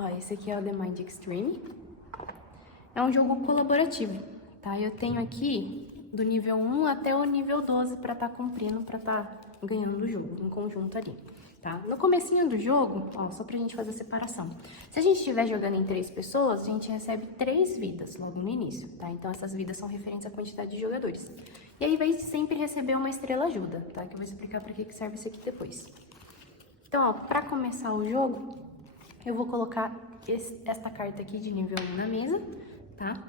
Ó, esse aqui é o The Mind Extreme. É um jogo colaborativo, tá? Eu tenho aqui do nível 1 até o nível 12 pra tá cumprindo, pra tá ganhando do jogo, em conjunto ali, tá? No comecinho do jogo, ó, só pra gente fazer a separação. Se a gente estiver jogando em 3 pessoas, a gente recebe 3 vidas logo no início, tá? Então essas vidas são referentes à quantidade de jogadores. E aí vai sempre receber uma estrela ajuda, tá? Que eu vou explicar pra que serve isso aqui depois. Então, ó, pra começar o jogo, eu vou colocar esta carta aqui de nível 1 na mesa, tá?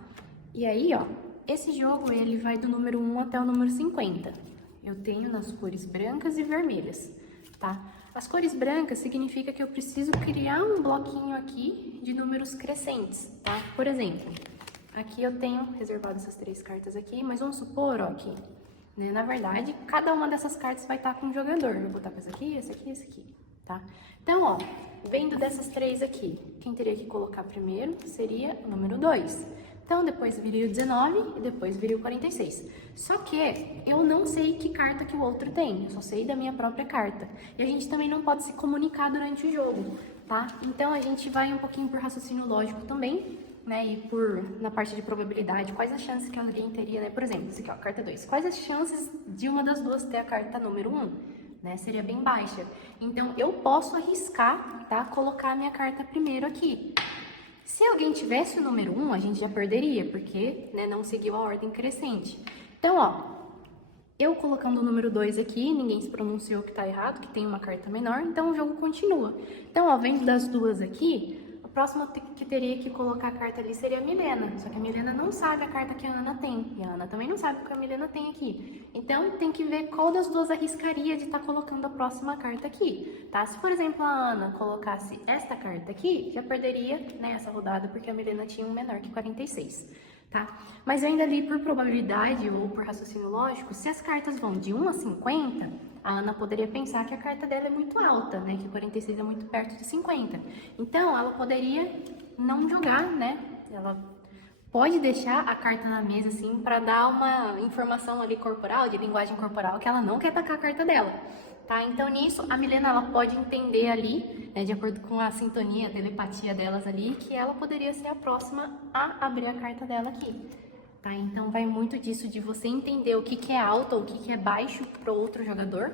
E aí, ó, esse jogo, ele vai do número 1 até o número 50. Eu tenho nas cores brancas e vermelhas, tá? As cores brancas significa que eu preciso criar um bloquinho aqui de números crescentes, tá? Por exemplo, aqui eu tenho reservado essas 3 cartas aqui, mas vamos supor, ó, que, né, na verdade, cada uma dessas cartas vai estar com um jogador. Eu vou botar com essa aqui, essa aqui e essa aqui, tá? Então, ó, vendo dessas 3 aqui, quem teria que colocar primeiro seria o número 2. Então, depois viria o 19 e depois viria o 46. Só que eu não sei que carta que o outro tem, eu só sei da minha própria carta. E a gente também não pode se comunicar durante o jogo, tá? Então, a gente vai um pouquinho por raciocínio lógico também, né? E na parte de probabilidade, quais as chances que alguém teria, né? Por exemplo, isso aqui, ó, carta 2. Quais as chances de uma das duas ter a carta número 1? Né? Seria bem baixa. Então, eu posso arriscar, tá? Colocar a minha carta primeiro aqui. Se alguém tivesse o número 1, a gente já perderia, porque, né, não seguiu a ordem crescente. Então, ó, eu colocando o número 2 aqui, ninguém se pronunciou que tá errado, que tem uma carta menor, então o jogo continua. Então, ó, vendo das duas aqui, a próxima que teria que colocar a carta ali seria a Milena. Só que a Milena não sabe a carta que a Ana tem, e a Ana também não sabe o que a Milena tem aqui. Então, tem que ver qual das duas arriscaria de estar colocando a próxima carta aqui, tá? Se, por exemplo, a Ana colocasse esta carta aqui, já perderia, né, essa rodada, porque a Milena tinha um menor que 46. Tá? Mas ainda ali por probabilidade ou por raciocínio lógico, se as cartas vão de 1 a 50, a Ana poderia pensar que a carta dela é muito alta, né? Que 46 é muito perto de 50. Então, ela poderia não jogar, né? Ela pode deixar a carta na mesa, assim, para dar uma informação ali corporal, de linguagem corporal, que ela não quer tacar a carta dela. Tá? Então, nisso, a Milena, ela pode entender ali, né, de acordo com a sintonia, a telepatia delas ali, que ela poderia ser a próxima a abrir a carta dela aqui. Tá? Então, vai muito disso de você entender o que que é alto ou o que que é baixo para o outro jogador,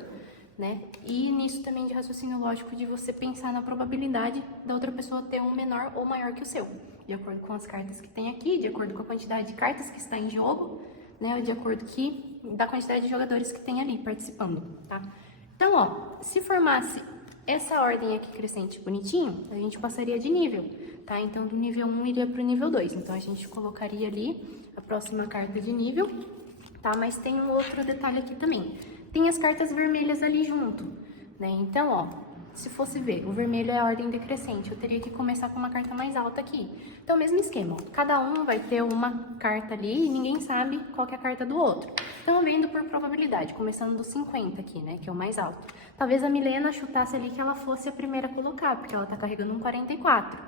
né? E nisso também de raciocínio lógico de você pensar na probabilidade da outra pessoa ter um menor ou maior que o seu, de acordo com as cartas que tem aqui, de acordo com a quantidade de cartas que está em jogo, né? De acordo da quantidade de jogadores que tem ali participando, tá? Então, ó, se formasse essa ordem aqui crescente bonitinho, a gente passaria de nível, tá? Então, do nível 1 iria pro nível 2. Então, a gente colocaria ali a próxima carta de nível, tá? Mas tem um outro detalhe aqui também. Tem as cartas vermelhas ali junto, né? Então, ó, se fosse ver, o vermelho é a ordem decrescente, eu teria que começar com uma carta mais alta aqui. Então, mesmo esquema, ó, cada um vai ter uma carta ali e ninguém sabe qual que é a carta do outro. Então, vendo por probabilidade, começando do 50 aqui, né, que é o mais alto. Talvez a Milena chutasse ali que ela fosse a primeira a colocar, porque ela tá carregando um 44.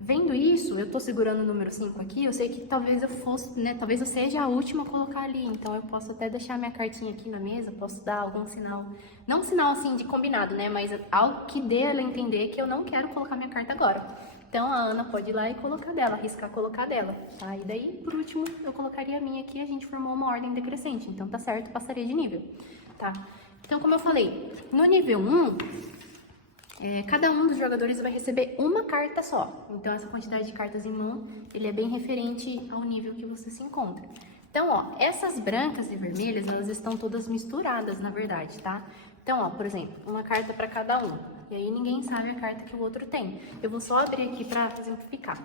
Vendo isso, eu tô segurando o número 5 aqui, eu sei que talvez eu fosse, né, talvez eu seja a última a colocar ali, então eu posso até deixar minha cartinha aqui na mesa, posso dar algum sinal, não um sinal assim de combinado, né, mas algo que dê ela entender que eu não quero colocar minha carta agora. Então a Ana pode ir lá e colocar dela, arriscar colocar dela, tá? E daí, por último, eu colocaria a minha aqui e a gente formou uma ordem decrescente, então tá certo, passaria de nível, tá? Então, como eu falei, no nível 1, cada um dos jogadores vai receber uma carta só. Então, essa quantidade de cartas em mão, ele é bem referente ao nível que você se encontra. Então, ó, essas brancas e vermelhas, elas estão todas misturadas, na verdade, tá? Então, ó, por exemplo, uma carta para cada um. E aí, ninguém sabe a carta que o outro tem. Eu vou só abrir aqui para exemplificar.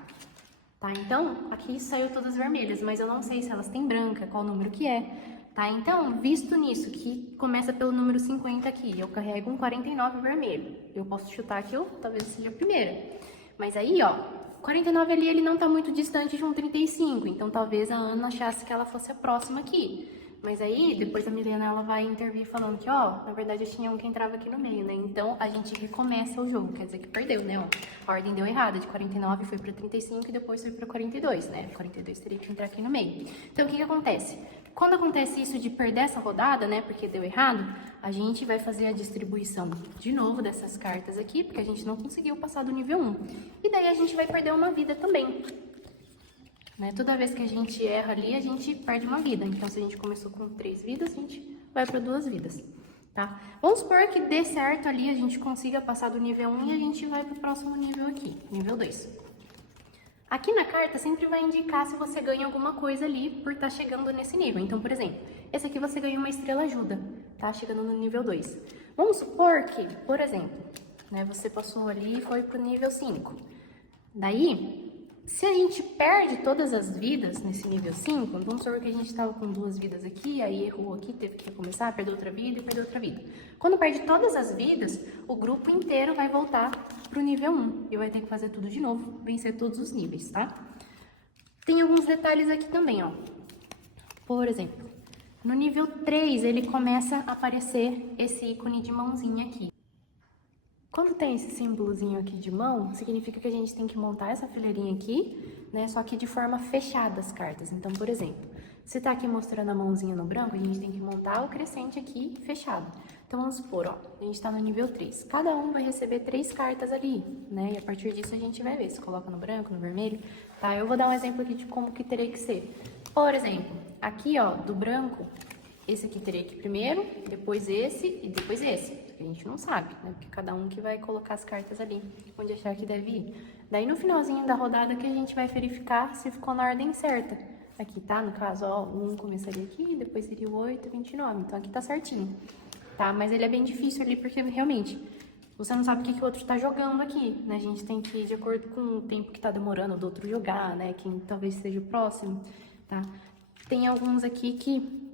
Tá? Então, aqui saiu todas vermelhas, mas eu não sei se elas têm branca, qual número que é. Tá? Então, visto nisso, que começa pelo número 50 aqui, eu carrego um 49 vermelho. Eu posso chutar que eu talvez seja a primeira. Mas aí, ó, 49 ali, ele não tá muito distante de um 35, então talvez a Ana achasse que ela fosse a próxima aqui. Mas aí, depois a Milena, ela vai intervir falando que, ó, na verdade, eu tinha um que entrava aqui no meio, né? Então, a gente recomeça o jogo, quer dizer que perdeu, né? Ó, a ordem deu errada, de 49 foi para 35 e depois foi para 42, né? 42 teria que entrar aqui no meio. Então, o que que acontece? Quando acontece isso de perder essa rodada, né, porque deu errado, a gente vai fazer a distribuição de novo dessas cartas aqui, porque a gente não conseguiu passar do nível 1. E daí a gente vai perder uma vida também. Né? Toda vez que a gente erra ali, a gente perde uma vida. Então, se a gente começou com 3 vidas, a gente vai para 2 vidas. Tá? Vamos supor que dê certo ali, a gente consiga passar do nível 1 e a gente vai para o próximo nível aqui, nível 2. Aqui na carta sempre vai indicar se você ganha alguma coisa ali por estar chegando nesse nível. Então, por exemplo, esse aqui você ganhou uma estrela ajuda, tá? Chegando no nível 2. Vamos supor que, por exemplo, né, você passou ali e foi pro nível 5. Daí, se a gente perde todas as vidas nesse nível 5, vamos supor que a gente estava com 2 vidas aqui, aí errou aqui, teve que recomeçar, perdeu outra vida e perdeu outra vida. Quando perde todas as vidas, o grupo inteiro vai voltar pro nível 1 e vai ter que fazer tudo de novo, vencer todos os níveis, tá? Tem alguns detalhes aqui também, ó. Por exemplo, no nível 3 ele começa a aparecer esse ícone de mãozinha aqui. Quando tem esse símbolozinho aqui de mão, significa que a gente tem que montar essa fileirinha aqui, né? Só que de forma fechada as cartas. Então, por exemplo, se tá aqui mostrando a mãozinha no branco, a gente tem que montar o crescente aqui fechado. Então, vamos supor, ó, a gente tá no nível 3. Cada um vai receber 3 cartas ali, né? E a partir disso a gente vai ver se coloca no branco, no vermelho, tá? Eu vou dar um exemplo aqui de como que teria que ser. Por exemplo, aqui, ó, do branco, esse aqui teria que ir primeiro, depois esse e depois esse. A gente não sabe, né? Porque cada um que vai colocar as cartas ali, onde achar que deve ir. Daí no finalzinho da rodada que a gente vai verificar se ficou na ordem certa. Aqui, tá? No caso, ó, o 1 começaria aqui, depois seria o 8, 29. Então aqui tá certinho, tá? Mas ele é bem difícil ali porque realmente você não sabe o que o outro tá jogando aqui, né? A gente tem que ir de acordo com o tempo que tá demorando do outro jogar, né? Quem talvez seja o próximo, tá? Tem alguns aqui que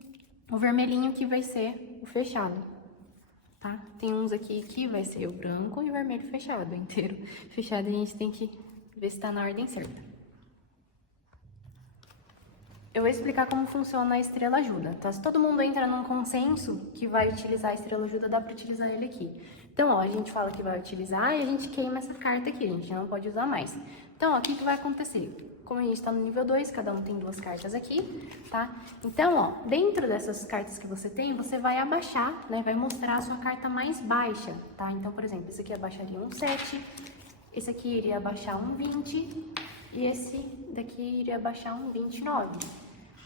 o vermelhinho que vai ser o fechado. Tá? Tem uns aqui que vai ser o branco e o vermelho fechado, inteiro. Fechado a gente tem que ver se tá na ordem certa. Eu vou explicar como funciona a estrela ajuda, tá? Se todo mundo entra num consenso que vai utilizar a estrela ajuda, dá pra utilizar ele aqui. Então, ó, a gente fala que vai utilizar e a gente queima essa carta aqui, a gente não pode usar mais. Então, ó, o que vai acontecer? Como a gente tá no nível 2, cada um tem 2 cartas aqui, tá? Então, ó, dentro dessas cartas que você tem, você vai abaixar, né? Vai mostrar a sua carta mais baixa, tá? Então, por exemplo, esse aqui abaixaria um 7, esse aqui iria abaixar um 20 e esse daqui iria abaixar um 29.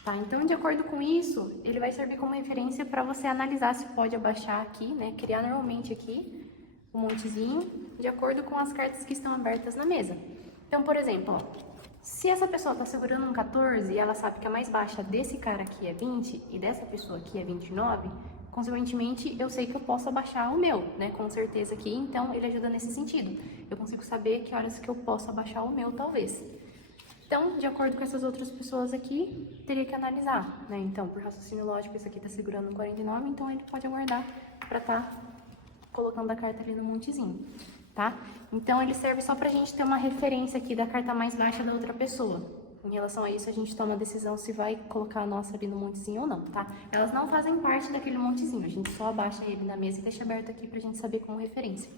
Tá? Então, de acordo com isso, ele vai servir como referência para você analisar se pode abaixar aqui, né? Criar normalmente aqui um montezinho, de acordo com as cartas que estão abertas na mesa. Então, por exemplo, ó, se essa pessoa tá segurando um 14 e ela sabe que a mais baixa desse cara aqui é 20 e dessa pessoa aqui é 29, consequentemente, eu sei que eu posso abaixar o meu, né? Com certeza aqui, então ele ajuda nesse sentido. Eu consigo saber que horas que eu posso abaixar o meu, talvez. Então, de acordo com essas outras pessoas aqui, teria que analisar, né? Então, por raciocínio lógico, esse aqui tá segurando um 49, então ele pode aguardar pra tá colocando a carta ali no montezinho, tá? Então, ele serve só pra gente ter uma referência aqui da carta mais baixa da outra pessoa. Em relação a isso, a gente toma a decisão se vai colocar a nossa ali no montezinho ou não, tá? Elas não fazem parte daquele montezinho, a gente só abaixa ele na mesa e deixa aberto aqui pra gente saber como referência.